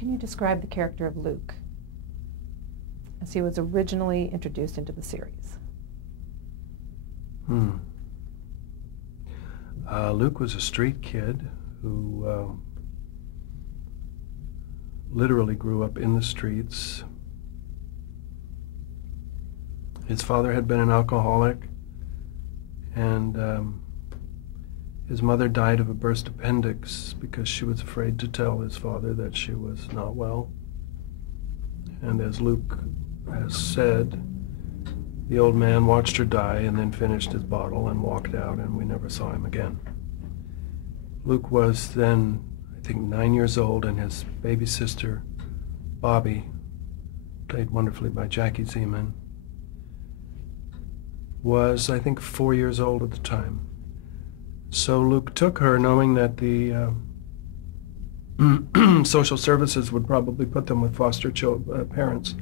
can you describe the character of Luke as he was originally introduced into the series? Luke was a street kid who literally grew up in the streets. His father had been an alcoholic, and his mother died of a burst appendix because she was afraid to tell his father that she was not well. And as Luke has said, the old man watched her die and then finished his bottle and walked out, and we never saw him again. Luke was then, I think, 9 years old, and his baby sister, Bobby, played wonderfully by Jackie Zeman, was, I think, 4 years old at the time. So Luke took her, knowing that the social services would probably put them with foster parents,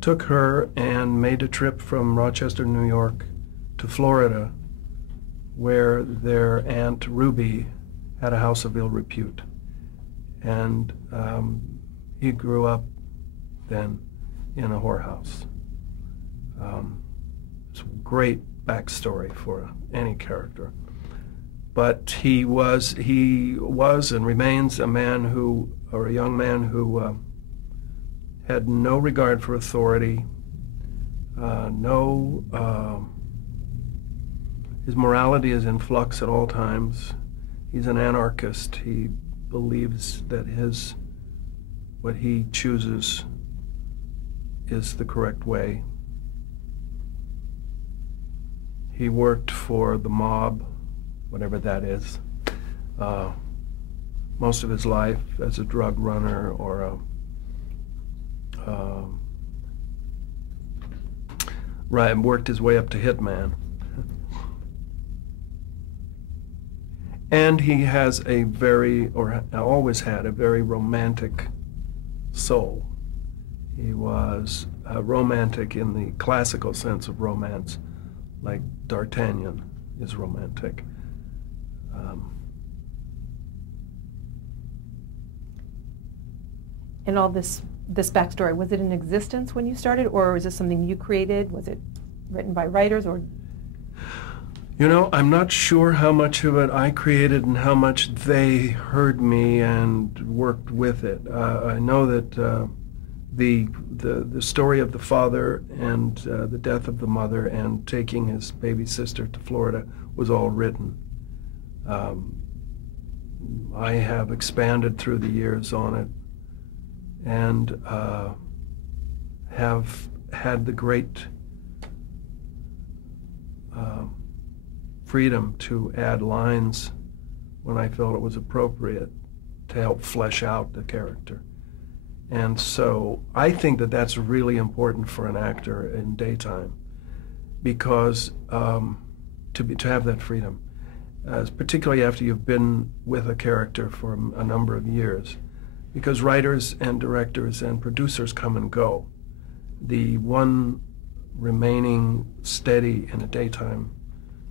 took her and made a trip from Rochester, New York to Florida, where their Aunt Ruby had a house of ill repute. And he grew up then in a whorehouse. It's a great backstory for any character. But he was and remains a man who, or a young man who had no regard for authority, his morality is in flux at all times. He's an anarchist. He believes that what he chooses is the correct way. He worked for the mob, whatever that is, most of his life as a drug runner or worked his way up to hitman. And he has always had a very romantic soul. He was romantic in the classical sense of romance, like D'Artagnan is romantic. And all this backstory, was it in existence when you started, or was this something you created? Was it written by writers, or? You know, I'm not sure how much of it I created and how much they heard me and worked with it. I know that the story of the father and the death of the mother and taking his baby sister to Florida was all written. I have expanded through the years on it, and have had the great freedom to add lines when I felt it was appropriate to help flesh out the character. And so I think that that's really important for an actor in daytime, because to have that freedom, particularly after you've been with a character for a number of years, because writers and directors and producers come and go. The one remaining steady in a daytime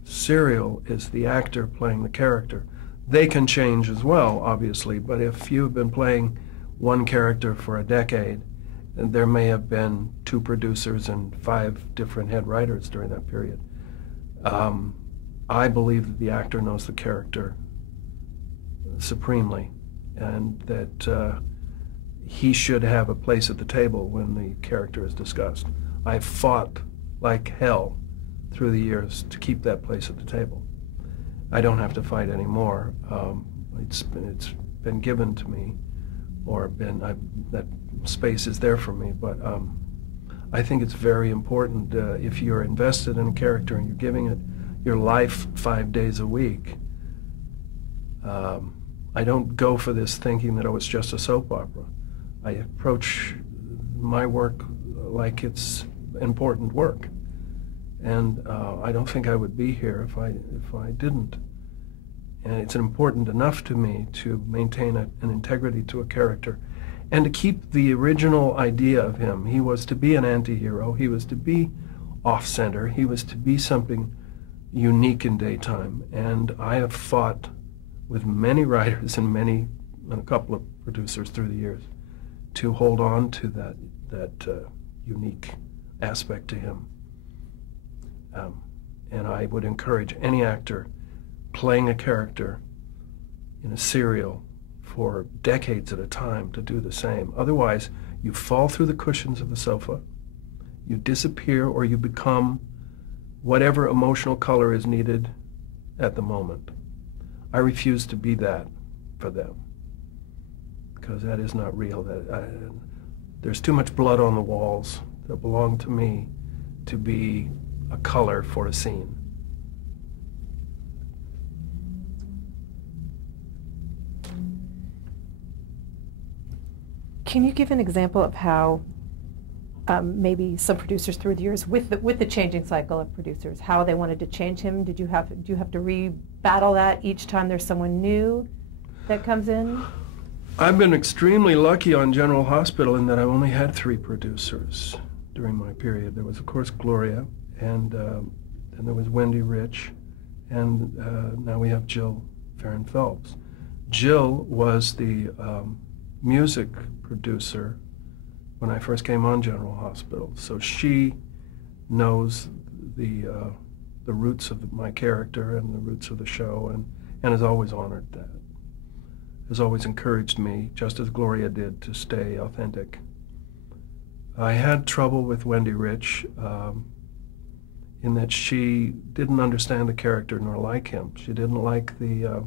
serial is the actor playing the character. They can change as well, obviously, but if you've been playing one character for a decade, there may have been 2 producers and 5 different head writers during that period. I believe that the actor knows the character supremely, and that he should have a place at the table when the character is discussed. I've fought like hell through the years to keep that place at the table. I don't have to fight anymore. It's been given to me, or that space is there for me. But I think it's very important if you're invested in a character and you're giving it your life 5 days a week. I don't go for this thinking that, oh, it's just a soap opera. I approach my work like it's important work. And I don't think I would be here if I didn't. And it's important enough to me to maintain an integrity to a character and to keep the original idea of him. He was to be an anti-hero. He was to be off-center. He was to be something unique in daytime. And I have fought with many writers and a couple of producers through the years to hold on to that unique aspect to him. And I would encourage any actor playing a character in a serial for decades at a time to do the same. Otherwise, you fall through the cushions of the sofa, you disappear, or you become whatever emotional color is needed at the moment. I refuse to be that for them, because that is not real. There's too much blood on the walls that belong to me to be a color for a scene. Can you give an example of how maybe some producers through the years, with the changing cycle of producers, how they wanted to change him? Do you have to re-battle that each time there's someone new that comes in? I've been extremely lucky on General Hospital in that I've only had 3 producers during my period. There was, of course, Gloria, and then there was Wendy Rich, and now we have Jill Farron Phelps. Jill was the music producer when I first came on General Hospital, so she knows the roots of my character and the roots of the show, and has always honored that. Has always encouraged me, just as Gloria did, to stay authentic. I had trouble with Wendy Rich in that she didn't understand the character nor like him. She didn't like the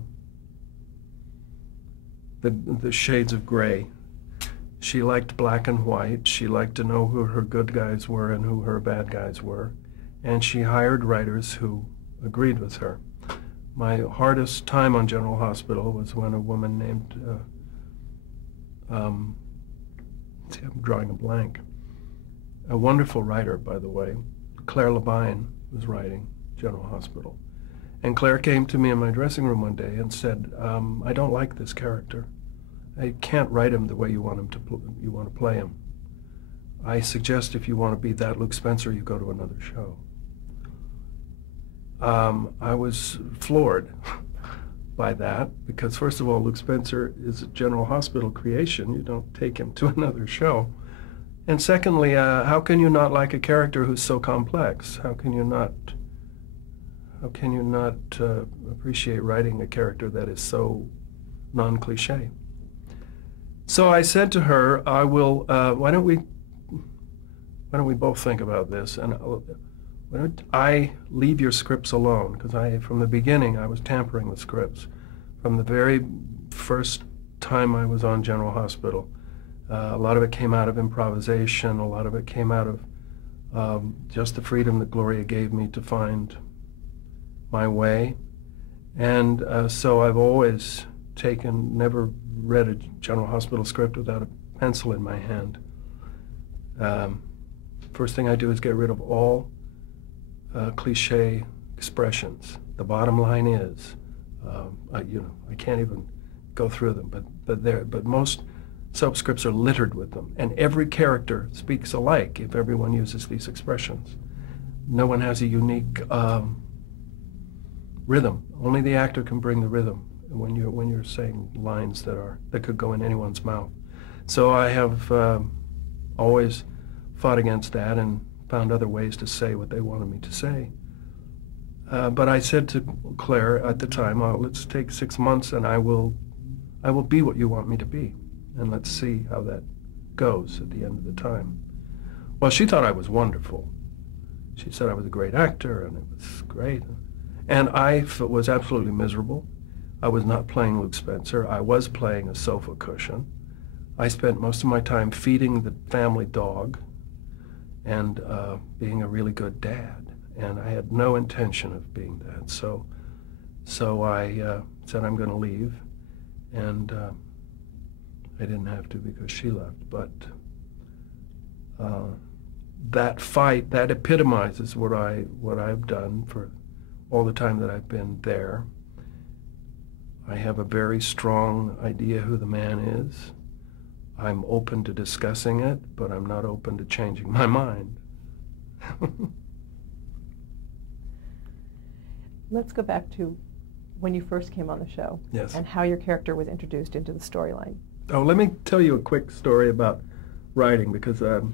shades of gray. She liked black and white. She liked to know who her good guys were and who her bad guys were. And she hired writers who agreed with her. My hardest time on General Hospital was when a woman named, I'm drawing a blank, a wonderful writer, by the way, Claire Labine, was writing General Hospital. And Claire came to me in my dressing room one day and said, I don't like this character. I can't write him the way you want to play him. I suggest if you want to be that Luke Spencer, you go to another show. I was floored by that, because first of all, Luke Spencer is a General Hospital creation. You don't take him to another show. And secondly, how can you not like a character who's so complex? How can you not appreciate writing a character that is so non-cliche? So I said to her, I will, why don't we both think about this, and why don't I leave your scripts alone? Because from the beginning, I was tampering with scripts. From the very first time I was on General Hospital, a lot of it came out of improvisation, a lot of it came out of just the freedom that Gloria gave me to find my way. And so I've always never read a General Hospital script without a pencil in my hand. First thing I do is get rid of all cliche expressions. The bottom line is, I can't even go through them, but most soap scripts are littered with them, and every character speaks alike if everyone uses these expressions. No one has a unique rhythm. Only the actor can bring the rhythm when you're saying lines that could go in anyone's mouth. So I have always fought against that and found other ways to say what they wanted me to say. But I said to Claire at the time, let's take 6 months and I will be what you want me to be, and let's see how that goes at the end of the time. Well, she thought I was wonderful. She said I was a great actor, and it was great. And I was absolutely miserable. I was not playing Luke Spencer. I was playing a sofa cushion. I spent most of my time feeding the family dog and being a really good dad. And I had no intention of being that. So I said I'm going to leave. And I didn't have to because she left. But that fight, that epitomizes what I've done for all the time that I've been there. I have a very strong idea who the man is. I'm open to discussing it, but I'm not open to changing my mind. Let's go back to when you first came on the show. Yes. And how your character was introduced into the storyline. Oh, let me tell you a quick story about writing, because Bob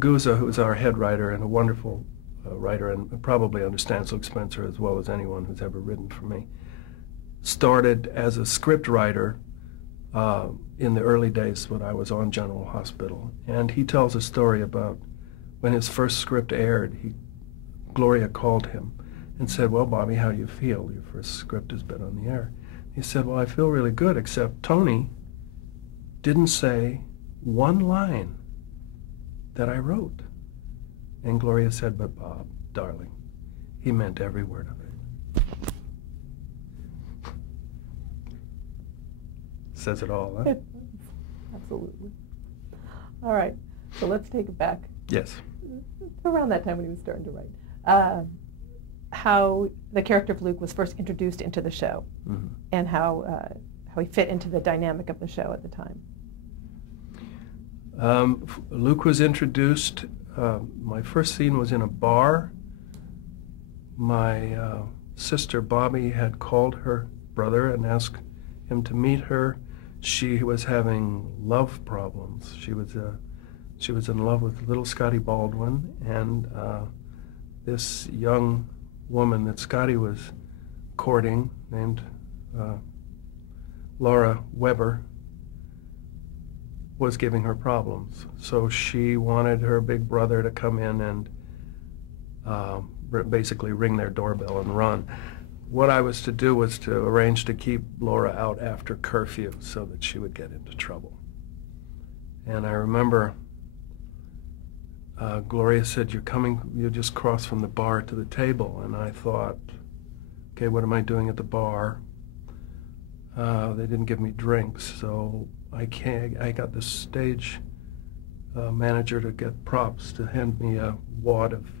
Guza, who's our head writer and a wonderful writer and probably understands Luke Spencer as well as anyone who's ever written for me, started as a script writer in the early days when I was on General Hospital. And he tells a story about when his first script aired, Gloria called him and said, "Well, Bobby, how do you feel? Your first script has been on the air." He said, "Well, I feel really good, except Tony didn't say one line that I wrote." And Gloria said, "But Bob, darling, he meant every word of it." Says it all, huh? Absolutely. All right, so let's take it back. Yes. Around that time when he was starting to write. How the character of Luke was first introduced into the show, mm-hmm. and how he fit into the dynamic of the show at the time. Luke was introduced, my first scene was in a bar. My sister Bobby had called her brother and asked him to meet her. She was having love problems. She was in love with little Scotty Baldwin, and this young woman that Scotty was courting, named Laura Weber, was giving her problems. So she wanted her big brother to come in and basically ring their doorbell and run. What I was to do was to arrange to keep Laura out after curfew so that she would get into trouble. And I remember Gloria said, you just crossed from the bar to the table. And I thought, okay, what am I doing at the bar? They didn't give me drinks, so I got the stage manager to get props to hand me a wad of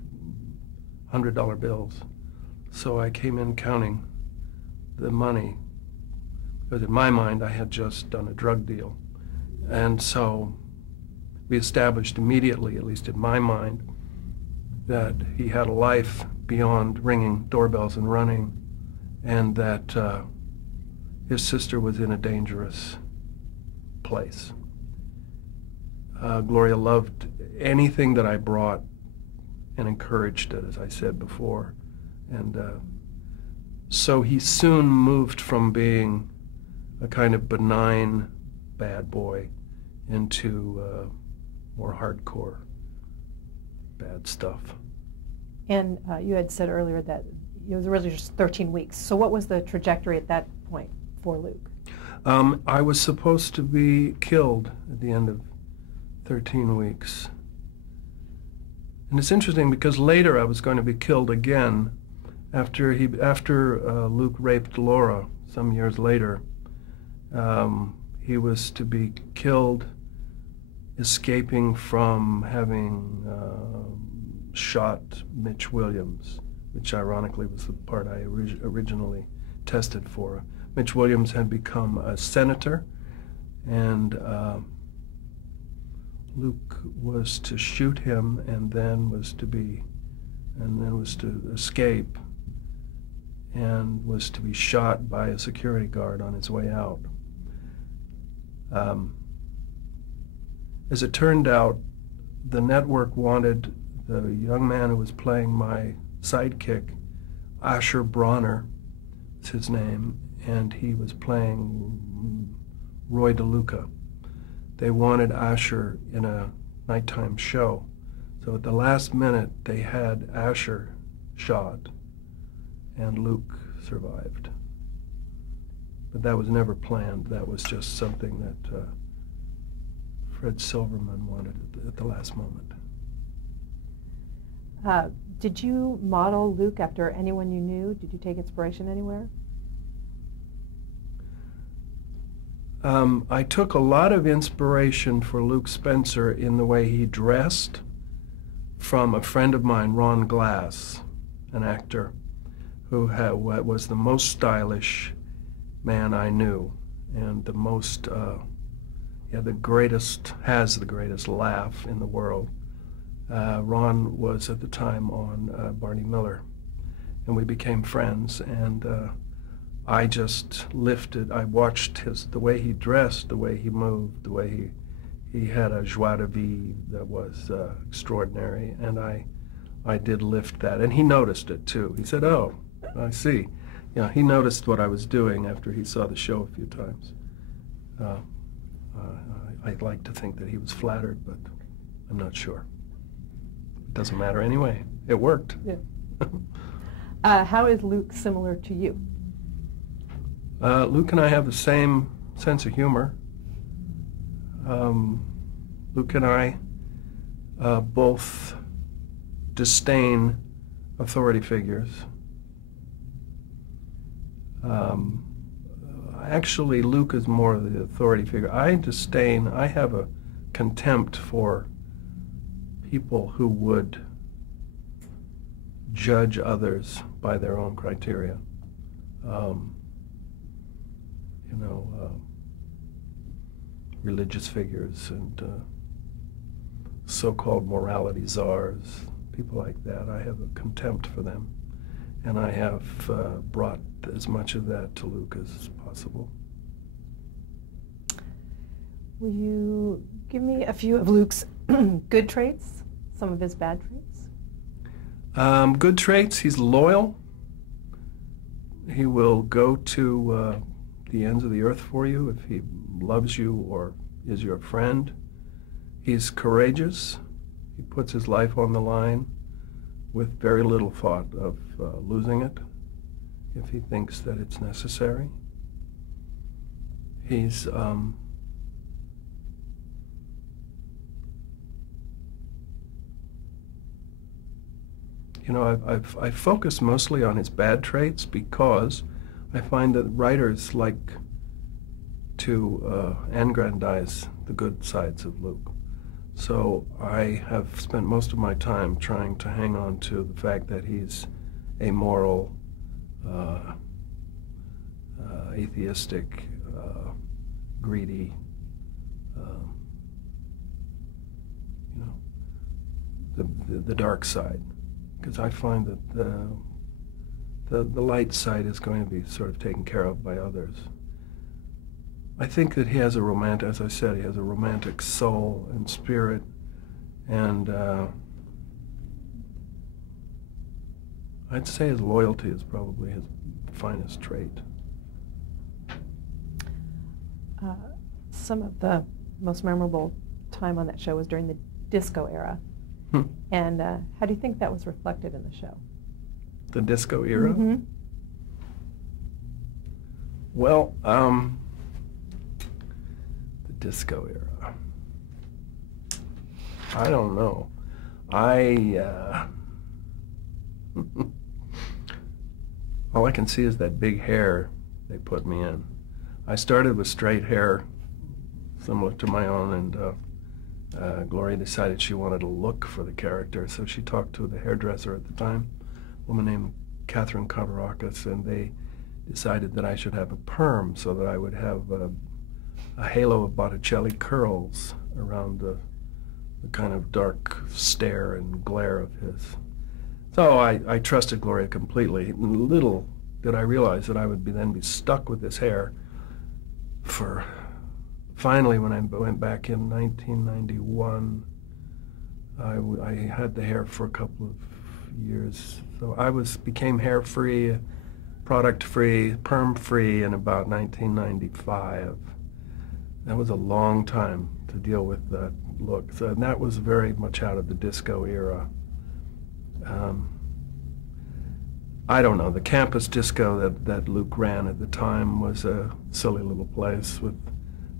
$100 bills. So I came in counting the money, because in my mind I had just done a drug deal. And so we established immediately, at least in my mind, that he had a life beyond ringing doorbells and running, and that his sister was in a dangerous place. Gloria loved anything that I brought and encouraged it, as I said before. And so he soon moved from being a kind of benign bad boy into more hardcore bad stuff. And you had said earlier that it was really just 13 weeks. So what was the trajectory at that point for Luke? I was supposed to be killed at the end of 13 weeks. And it's interesting because later I was going to be killed again after Luke raped Laura some years later. He was to be killed escaping from having shot Mitch Williams, which ironically was the part I originally tested for. Mitch Williams had become a senator, and Luke was to shoot him, and then was to escape, and was to be shot by a security guard on his way out. As it turned out, the network wanted the young man who was playing my sidekick, Asher Bronner, is his name, and he was playing Roy DeLuca. They wanted Asher in a nighttime show. So at the last minute, they had Asher shot, and Luke survived. But that was never planned. That was just something that Fred Silverman wanted at the last moment. Did you model Luke after anyone you knew? Did you take inspiration anywhere? I took a lot of inspiration for Luke Spencer in the way he dressed from a friend of mine, Ron Glass, an actor who was the most stylish man I knew, and the most, has the greatest laugh in the world. Ron was at the time on Barney Miller, and we became friends, and I just lifted. I watched the way he dressed, the way he moved, the way he had a joie de vivre that was extraordinary, and I did lift that, and he noticed it too. He said, "Oh, I see." Yeah, he noticed what I was doing after he saw the show a few times. I'd like to think that he was flattered, but I'm not sure. It doesn't matter anyway. It worked. Yeah. How is Luke similar to you? Luke and I have the same sense of humor. Luke and I both disdain authority figures. Actually, Luke is more the authority figure. I have a contempt for people who would judge others by their own criteria. Religious figures and so-called morality czars, people like that. I have a contempt for them, and I have brought as much of that to Luke as possible. Will you give me a few of Luke's good traits, some of his bad traits? Good traits, he's loyal. He will go to the ends of the earth for you if he loves you or is your friend. He's courageous. He puts his life on the line with very little thought of losing it if he thinks that it's necessary. He's I focus mostly on his bad traits because I find that writers like to aggrandize the good sides of Luke. So I have spent most of my time trying to hang on to the fact that he's amoral, atheistic, greedy, the dark side. Because I find that the light side is going to be sort of taken care of by others. I think that he has a romantic, as I said, he has a romantic soul and spirit, and I'd say his loyalty is probably his finest trait. Some of the most memorable time on that show was during the disco era. And how do you think that was reflected in the show? The disco era? Mm-hmm. Well, the disco era. I don't know. All I can see is that big hair they put me in. I started with straight hair, similar to my own, and Gloria decided she wanted a look for the character, so she talked to the hairdresser at the time, a woman named Catherine Kavarakis, and they decided that I should have a perm so that I would have a halo of Botticelli curls around the kind of dark stare and glare of his. So I trusted Gloria completely. Little did I realize that I would then be stuck with this hair for... Finally, when I went back in 1991, I had the hair for a couple of years. So I became hair-free, product-free, perm-free in about 1995. That was a long time to deal with that look. So, and that was very much out of the disco era. I don't know, the campus disco that Luke ran at the time was a silly little place with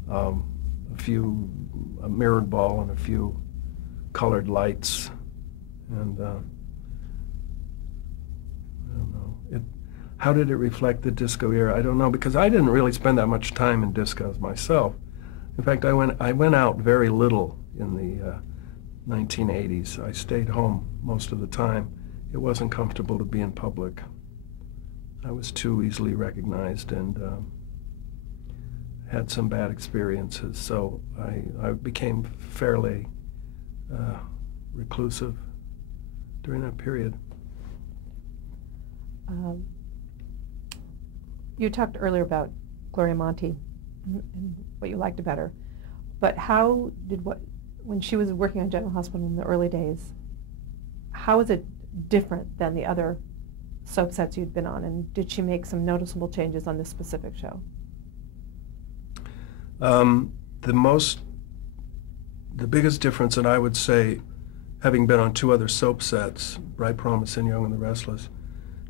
a mirrored ball and a few colored lights, and I don't know. How did it reflect the disco era? I don't know, because I didn't really spend that much time in discos myself. In fact, I went out very little in the 1980s. I stayed home most of the time. It wasn't comfortable to be in public. I was too easily recognized and had some bad experiences, so I became fairly reclusive during that period. You talked earlier about Gloria Monty and what you liked about her, but how did when she was working on General Hospital in the early days, how is it different than the other soap sets you'd been on, and did she make some noticeable changes on this specific show? The biggest difference, and I would say, having been on 2 other soap sets, Bright Promise and Young and the Restless,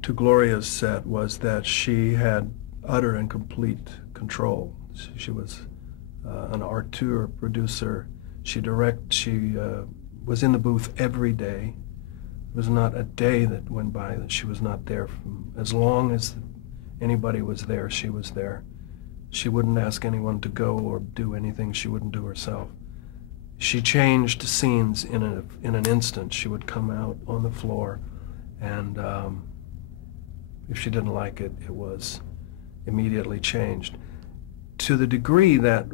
to Gloria's set, was that she had utter and complete control. She was an auteur, producer. She was in the booth every day. There was not a day that went by that she was not there. As long as anybody was there, she was there. She wouldn't ask anyone to go or do anything she wouldn't do herself. She changed scenes in an instant. She would come out on the floor, and if she didn't like it, it was immediately changed. To the degree that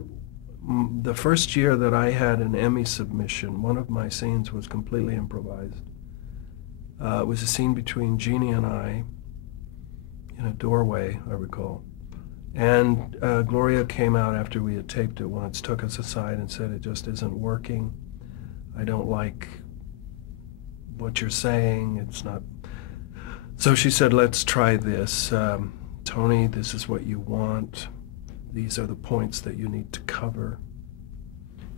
the first year that I had an Emmy submission, one of my scenes was completely improvised. It was a scene between Jeannie and I in a doorway, I recall. And Gloria came out after we had taped it once, took us aside and said, "It just isn't working. I don't like what you're saying. It's not." So she said, "Let's try this. Tony, this is what you want. These are the points that you need to cover.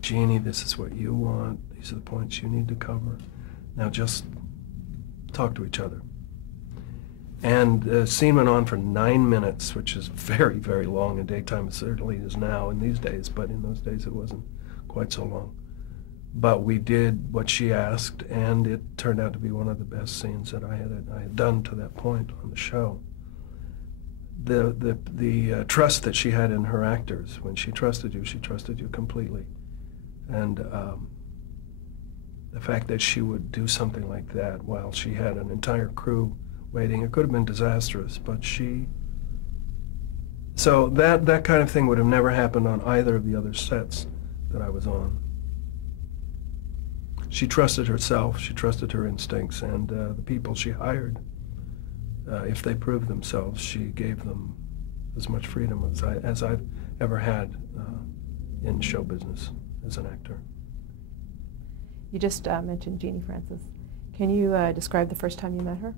Jeannie, this is what you want. These are the points you need to cover. Now just talk to each other." And the scene went on for 9 minutes, which is very, very long in daytime. It certainly is now in these days, but in those days it wasn't quite so long. But we did what she asked, and it turned out to be one of the best scenes that I had done to that point on the show. The trust that she had in her actors, when she trusted you completely. And the fact that she would do something like that while she had an entire crew waiting, it could have been disastrous, but so that kind of thing would have never happened on either of the other sets that I was on. She trusted herself, she trusted her instincts, and the people she hired, if they proved themselves, she gave them as much freedom as I've ever had in show business as an actor. You just mentioned Jeannie Francis. Can you describe the first time you met her?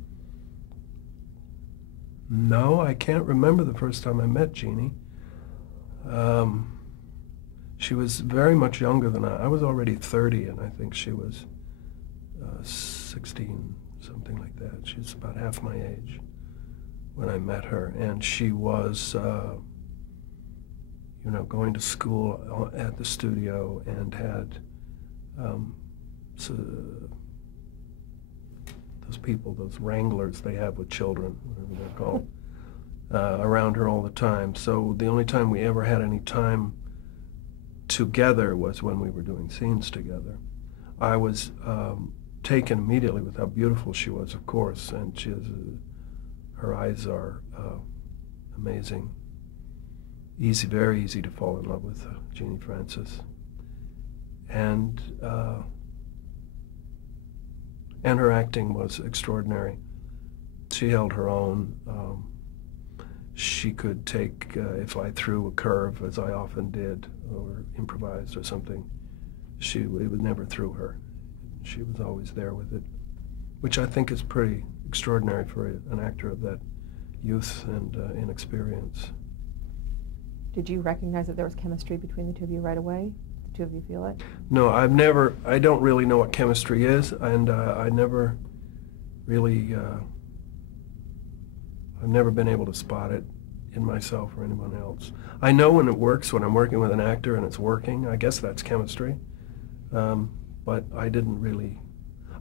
No, I can't remember the first time I met Jeannie. She was very much younger than I. I was already 30, and I think she was 16, something like that. She's about half my age when I met her, and she was, going to school at the studio and had those people, those wranglers they have with children, whatever they're called, around her all the time. So the only time we ever had any time together was when we were doing scenes together. I was taken immediately with how beautiful she was, of course, and her eyes are amazing. Very easy to fall in love with Jeannie Francis. And her acting was extraordinary. She held her own. She could take, if I threw a curve, as I often did, or improvised or something, it would never through her. She was always there with it, which I think is pretty extraordinary for an actor of that youth and inexperience. Did you recognize that there was chemistry between the two of you right away? The two of you feel it? No, I don't really know what chemistry is, and I never really, I've never been able to spot it in myself or anyone else. I know when it works, when I'm working with an actor and it's working. I guess that's chemistry. But I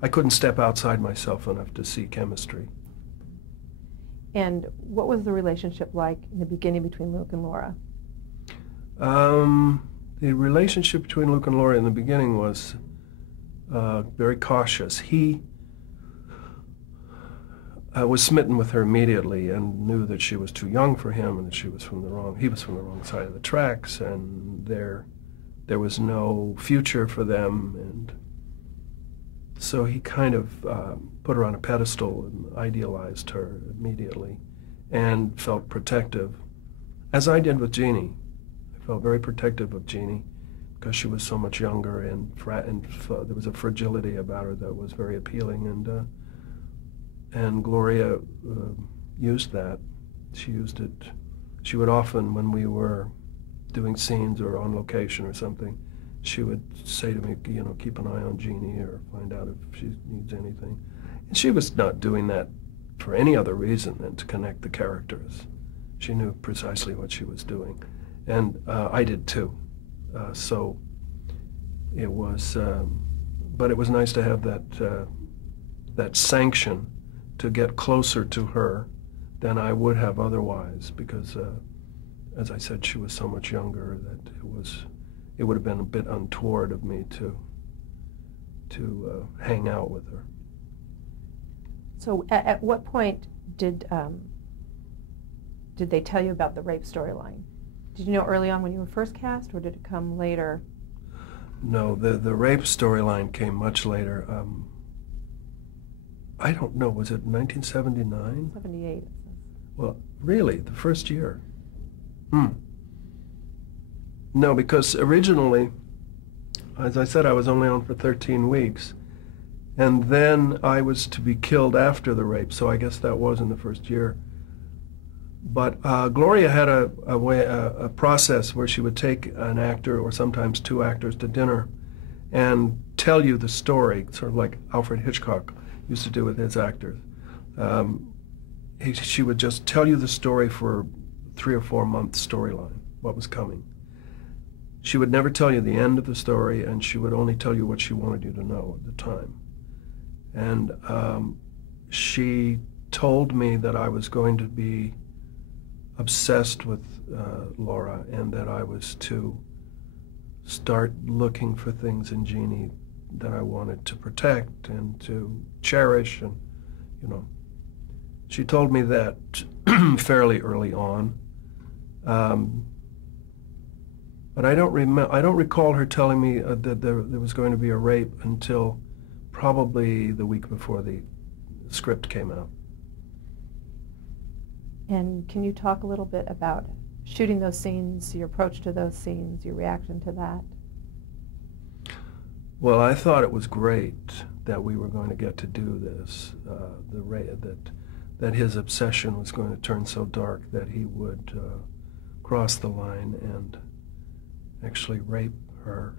couldn't step outside myself enough to see chemistry. And what was the relationship like in the beginning between Luke and Laura? The relationship between Luke and Laura in the beginning was very cautious. He was smitten with her immediately and knew that she was too young for him and that he was from the wrong side of the tracks, and there was no future for them, and so he kind of put her on a pedestal and idealized her immediately and felt protective as I did with Jeannie. I felt very protective of Jeannie because she was so much younger, and there was a fragility about her that was very appealing, and Gloria used that. She used it. She would often, when we were doing scenes or on location or something, she would say to me, you know, keep an eye on Jeannie or find out if she needs anything. And she was not doing that for any other reason than to connect the characters. She knew precisely what she was doing. And I did too. So it was, but it was nice to have that sanction to get closer to her than I would have otherwise, because as I said, she was so much younger that it would have been a bit untoward of me to hang out with her. So at what point did they tell you about the rape storyline? Did you know early on when you were first cast, or did it come later? No, the rape storyline came much later. I don't know, was it 1979? 78. Well, really, the first year? No, because originally, as I said, I was only on for 13 weeks. And then I was to be killed after the rape, so I guess that was in the first year. But Gloria had a process where she would take an actor, or sometimes two actors, to dinner and tell you the story, sort of like Alfred Hitchcock used to do with his actors. She would just tell you the story for 3 or 4 month storyline, what was coming. She would never tell you the end of the story, and she would only tell you what she wanted you to know at the time. And she told me that I was going to be obsessed with Laura, and that I was to start looking for things in Jeannie that I wanted to protect and to cherish, and, you know. She told me that fairly early on. But I don't recall her telling me that there was going to be a rape until probably the week before the script came out. And can you talk a little bit about shooting those scenes, your approach to those scenes, your reaction to that? Well, I thought it was great that we were going to get to do this, that his obsession was going to turn so dark that he would cross the line and actually rape her.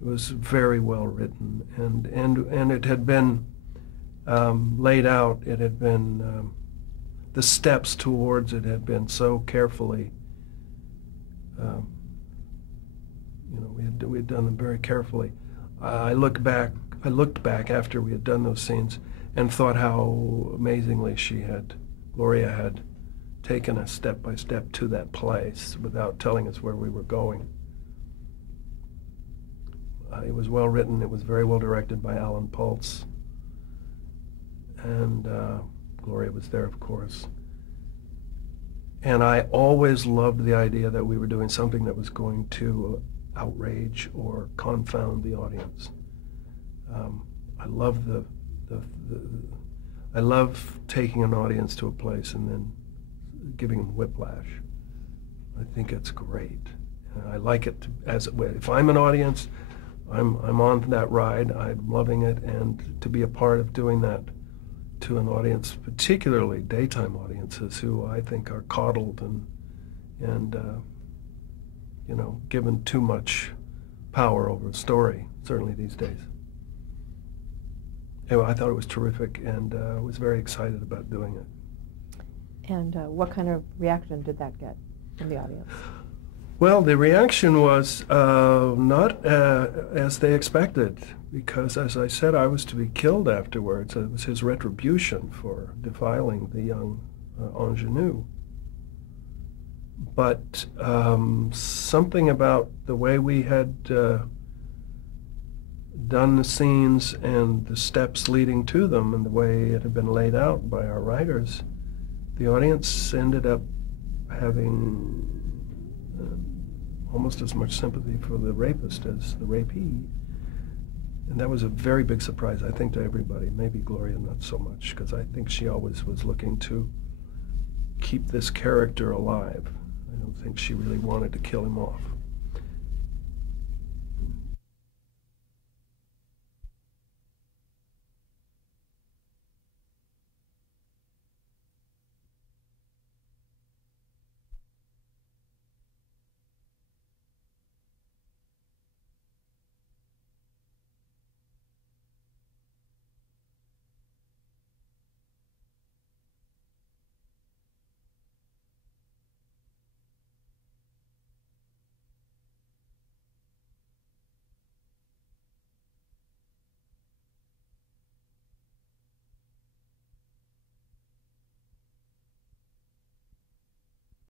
It was very well written, and it had been laid out. It had been the steps towards it had been so carefully. You know, we had done them very carefully. I looked back after we had done those scenes and thought how amazingly Gloria had taken us step by step to that place without telling us where we were going. It was well written. It was very well directed by Alan Pultz. And Gloria was there, of course. And I always loved the idea that we were doing something that was going to outrage or confound the audience. I love I love taking an audience to a place and then giving them whiplash. I think it's great. I like it if I'm an audience, I'm on that ride. I'm loving it, and to be a part of doing that to an audience, particularly daytime audiences, who I think are coddled and you know, given too much power over a story, certainly these days. Anyway, I thought it was terrific, and was very excited about doing it. And what kind of reaction did that get from the audience? Well, the reaction was not as they expected, because, as I said, I was to be killed afterwards. It was his retribution for defiling the young ingenue. But something about the way we had done the scenes and the steps leading to them and the way it had been laid out by our writers, the audience ended up having almost as much sympathy for the rapist as the rapee. And that was a very big surprise, I think, to everybody. Maybe Gloria not so much, because I think she always was looking to keep this character alive. I don't think she really wanted to kill him off.